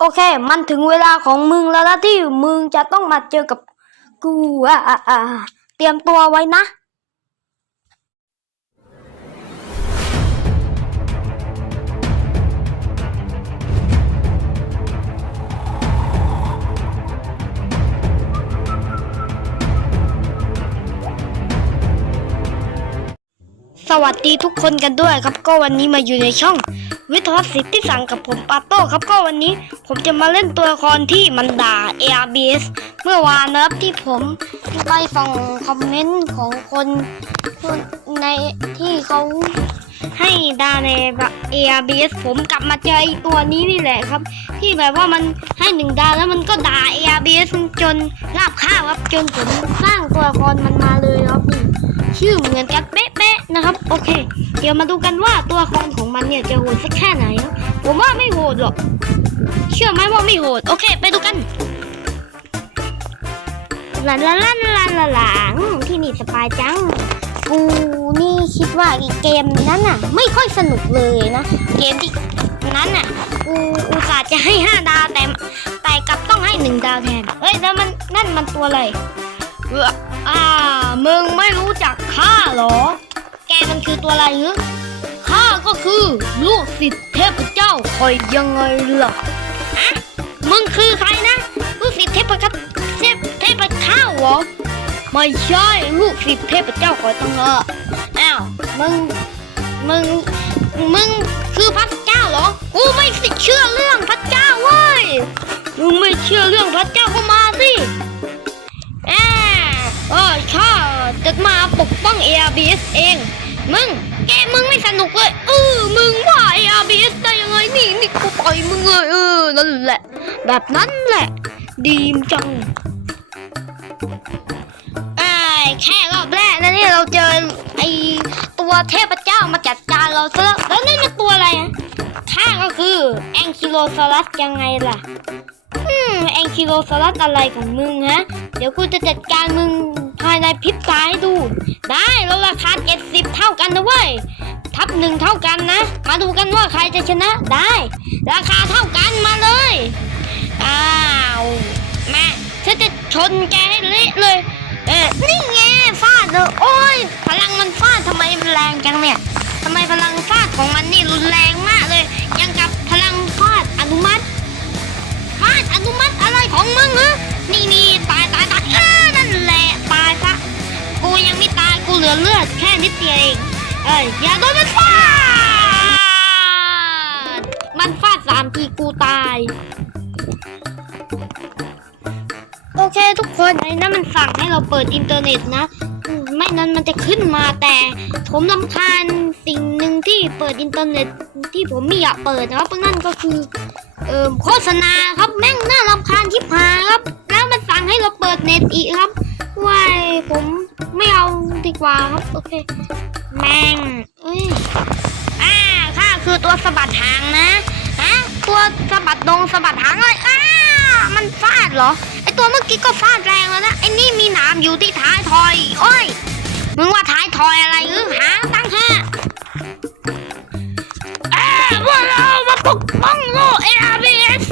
โอเค มันถึงเวลาของมึงแล้วนะที่มึงจะต้องมาเจอกับกูอะอะเตรียมตัวไว้นะ สวัสดีทุกคนกันด้วยครับ ก็วันนี้มาอยู่ในช่อง วิทยสิทธิ์ที่สั่งกับผมปาโต้ครับก็วันนี้ ผมจะมาเล่นตัวละครที่มันด่า ARBS เมื่อวานนะครับที่ผมไปฟังคอมเมนต์ของคนในที่เขาให้ด่าในแบบ ARBS ผมกลับมาเจอไอตัวนี้นี่แหละครับ ที่แบบว่ามันให้หนึ่งดาวแล้วมันก็ด่า ARBS จนราบข้าวครับจนผมสร้างตัวละครมันมาเลยครับนี่ ชื่อเหมือนกันเป๊ะๆนะครับ โอเค เดี๋ยวมาดูกันว่าตัวละครของมันเนี่ยจะโหดสักแค่ไหนผมว่าไม่โหดหรอก เชื่อไหมว่าไม่โหด โอเค ไปดูกันลาลาลาลาลาลาอืมที่นี่สบายจัง กูนี่คิดว่าเกมนั้นน่ะ ไม่ค่อยสนุกเลยนะ เกมที่นั้นน่ะ กูอุตส่าห์จะให้ห้าดาวแต่แต่กลับต้องให้หนึ่งดาวแทน เฮ้ยแล้วมันนั่นมันตัวอะไรเอออ่ามึงไม่ ข้าเหรอ แกมันคือตัวอะไรเนข้าก็คือลูกศิษย์เทพเจ้าคอยยังไงล่ะอะมึงคือใครนะลูกศิษย์เทพเจ้าเทพเทพเจ้าเหรอไม่ใช่ลูกศิษย์เทพเจ้าคอยตั้งเอออ้าวมึงมึงมึงคือพระเจ้าเหรอกูไม่สิเชื่อเรื่องพระเจ้าเว้ยมึงไม่เชื่อเรื่องพระเจ้าก็มาสิอ่าเออข้า จะมาปกป้อง ARBS เอง มึง แกมึงไม่สนุกเลยเออมึงว่า ARBS ได้ยังไงนี่นี่กูต่อยมึงเลยเออนั่นแหละ แบบนั้นแหละ ดีมจังไอ้แค่รอบแรกนะเนี่ยเราเจอไอ้ตัวเทพเจ้ามาจัดการเราซะแล้วแล้วนี่มันตัวอะไรอะข้าก็คือแองคิโลซารัสยังไงล่ะอืมแองคิโลซารัสอะไรของมึงฮะ เดี๋ยวกูจะจัดการมึงายในพริบตาให้ดู ได้แล้วราคา70เท่ากันนะเว้ย ทับหนึ่งเท่ากันนะ มาดูกันว่าใครจะชนะได้ ราคาเท่ากันมาเลย อ้าวแม่ฉันจะชนแกให้เละเลย เออนี่ไงฟาดเลยโอ้ยพลังมันฟาดทำไมมันแรงจังเนี่ยทำไมพลัง นิดเดียวเองเอ้ยอย่าโดนมันฟาด มันฟาดสามทีกูตาย โอเคทุกคนไอ้นั่นมันสั่งให้เราเปิดอินเทอร์เน็ตนะ ไม่นั้นมันจะขึ้นมาแต่ผมลำคาญสิ่งหนึ่งที่เปิดอินเทอร์เน็ตที่ผมไม่อยากเปิดนะครับนั่นก็คือเอ่อโฆษณาครับแม่งน่ารำคาญชิบหายครับ แล้วมันสั่งให้เราเปิดเน็ตอีกครับ ว้ายผมไม่เอาดีกว่าครับ โอเค แม่งเอ้ยอ่าข้าคือตัวสะบัดหางนะฮะตัวสะบัดดงสะบัดหางเลยอ้ามันฟาดเหรอ ไอตัวเมื่อกี้ก็ฟาดแรงแล้วนะ ไอนี่มีหนามอยู่ที่ท้ายทอย โอ้ย มึงว่าท้ายทอยอะไรหรือหางตั้งห้าเอ้ยพวกเรามาปกป้องโลก ARBS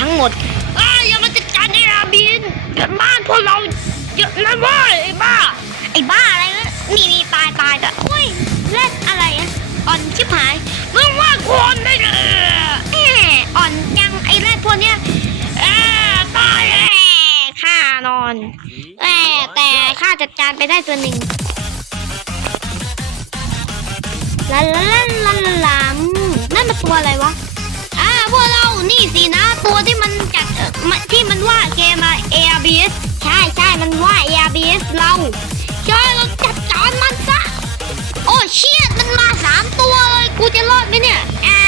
ทั้งหมดอ้าอย่ามาจัดการ ARBS บ้านพวกเราเยอะนะเว้ยไอ้บ้า ไอ้บ้าอะไรนะนี่นี่ตายตายแต่อุ้ยเล่นอะไรอะอ่อนชิบหายมึงว่าควรได้เลยแหมอ่อนจังไอ้แรกพวกเนี้ยเออตายแน่ข้านอนแอ่แต่ข้าจัดการไปได้ตัวหนึ่งลาลาลาลาลาลาอืมนั่นมันตัวอะไรวะอ่า พวกเรา นี่สินะ ตัวที่มันจัดที่มันว่าเกมา ARBS ใช่ใช่มันว่า ARBS เราใช่เราจัดการมันซะ โอ้เชียมันมาสามตัวเลย กูจะรอดไหมเนี่ยอ่า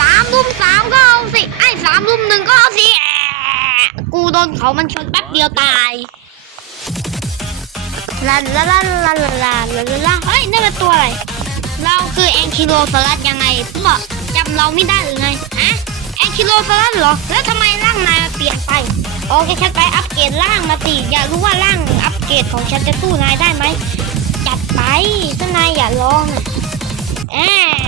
สามรุมสามก็เอาสิ ไอ้สามรุมหนึ่งก็เอาสิ กูโดนเขามันชนแป๊บเดียวตายลาลาลาลาลาลาลาเฮ้ยนั่นเป็นตัวอะไร เราคือแองคิโลสลัดยังไงเพื่อ เราไม่ได้หรือไงฮะแอคิโลสลัดเหรอ แล้วทำไมร่างนายมันเปลี่ยนไปโอเคฉันไปอัปเกรดร่างมาสิอยากรู้ว่าร่างอัปเกเกตของฉันจะสู้นายได้ไหมจัดไปถ้านายอย่าลองนะแอ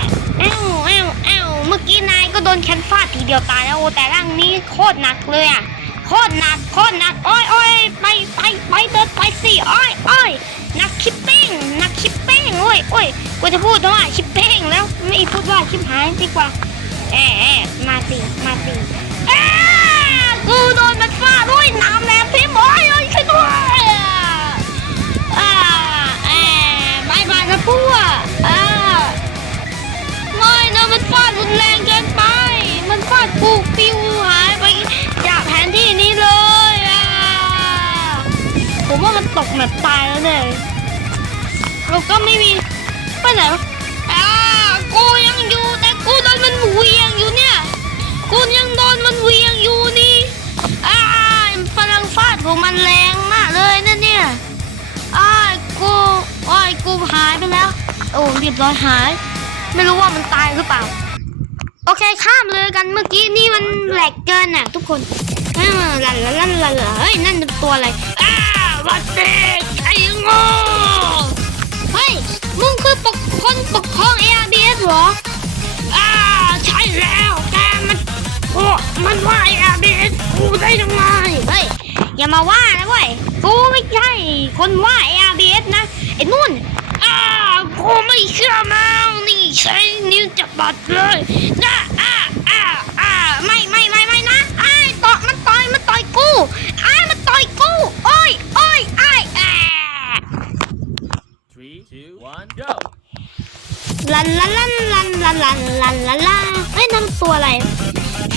บแอวแอวแอวเมื่อกี้นายก็โดนแคนฟาดทีเดียวตายแล้วแต่ร่างนี้โคตรหนักเลยอะโคตรหนักโคตรหนักโอ้ยโอ้ยไปไปไปเดินไปสิโอ้ยโอ้ยหนักชิปเป้งหนักชิปเป้งโอ้ยโอ้ย กูจะพูดว่าชิปเป้งแล้ว ไม่พูดว่าชิปหายดีกว่าแอะแอมาสิมาสิเอ้ากูโดนมันฟาดด้วยน้ำแรงพี่หมอยโอ้ยช่วยด้วยอะอ่าแอะบายบายนะพวกอ่าไม่นะมันฟาดรุนแร เรียบร้อยหาย ไม่รู้ว่ามันตายหรือเปล่า โอเคข้ามเลยกันเมื่อกี้นี่มันแหลกเกินน่ะทุกคนอ่าลันลันลันลันเฮ้ยนั่นตัวอะไรอ้าวัดเด็กไอ้โง่เฮ้ยมึงคือปกคนปกครอง ARBS เหรออ่าใช่แล้วแกมันโอ้มันว่า ARBS กูได้ยังไงเฮ้ยอย่ามาว่านะเว้ยกูไม่ใช่คนว่า ARBS นะไอ้นุ่นอ่า กูไม่เชื่อมังนี่ใช้นิ้วจับบัดเลยนะอ่าอ่าอ่าไม่ไม่ไม่ไม่นะไอ้ายต่อมันต่อยมันต่อยกูไอ้ายมันต่อยกูโอ้ยโอ้ยไอ้ายอ่า Three, two, one, go! ลันลันลันลันลันลันลันลันลันเอ้ยนั่นตัวอะไร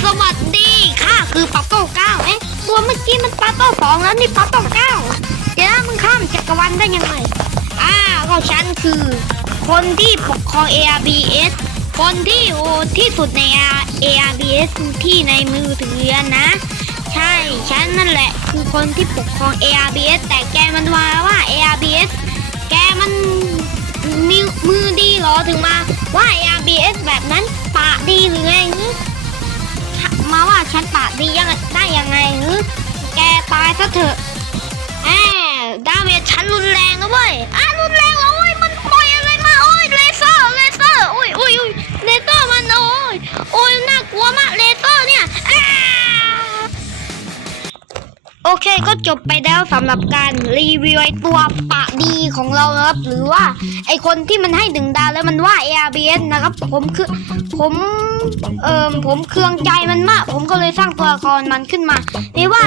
สวัสดีข้าคือปัตโต้เก้าเอ๊ะตัวเมื่อกี้มันปัตโต้สองแล้วนี่ปัตโต้เก้าเดี๋ยวนะมึงข้ามจักรวาลได้ยังไงอ่า กฉันคือ คนที่ปกครอง ARBS คนที่โอที่สุดใน ARBS ที่ในมือถือนะ ใช่ฉันนั่นแหละคือคนที่ปกครอง ARBS แต่แกมันว่าว่า ARBS แกมันมือมือดีเหรอถึงมาว่า ARBS แบบนั้นปากดีหรือไงมาว่าฉันปากดียังได้ยังไงหรือแกตายซะเถอะแอบดาเมจฉันรุนแรง โอเคก็จบไปแล้วสำหรับการรีวิวไอตัวปะดีของเราครับหรือว่าไอคนที่มันให้ดึงดาวแล้วมันว่า ARBS นะครับ ผมคือผมเอ่อผมเคืองใจมันมาก ผมก็เลยสร้างตัวละครมันขึ้นมาไม่ว่า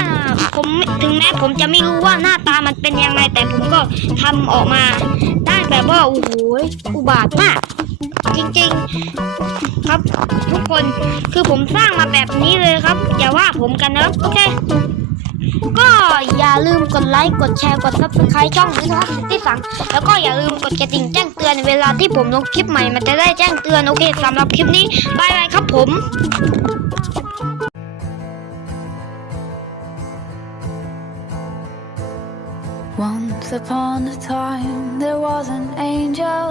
ผมถึงแม้ผมจะไม่รู้ว่าหน้าตามันเป็นยังไงแต่ผมก็ทำออกมาได้แบบว่าโอ้โหอุบาทมากจริงๆ ครับทุกคนคือผมสร้างมาแบบนี้เลยครับ อย่าว่าผมกันนะครับโอเค ก็อย่าลืมกดไลค์ กดแชร์ กด subscribe ช่องนี้นะครับที่สัง แล้วก็อย่าลืมกดกระดิ่งแจ้งเตือนเวลาที่ผมลงคลิปใหม่ มันจะได้แจ้งเตือน โอเคสำหรับคลิปนี้บายบายครับผม Once upon a time, there was an angel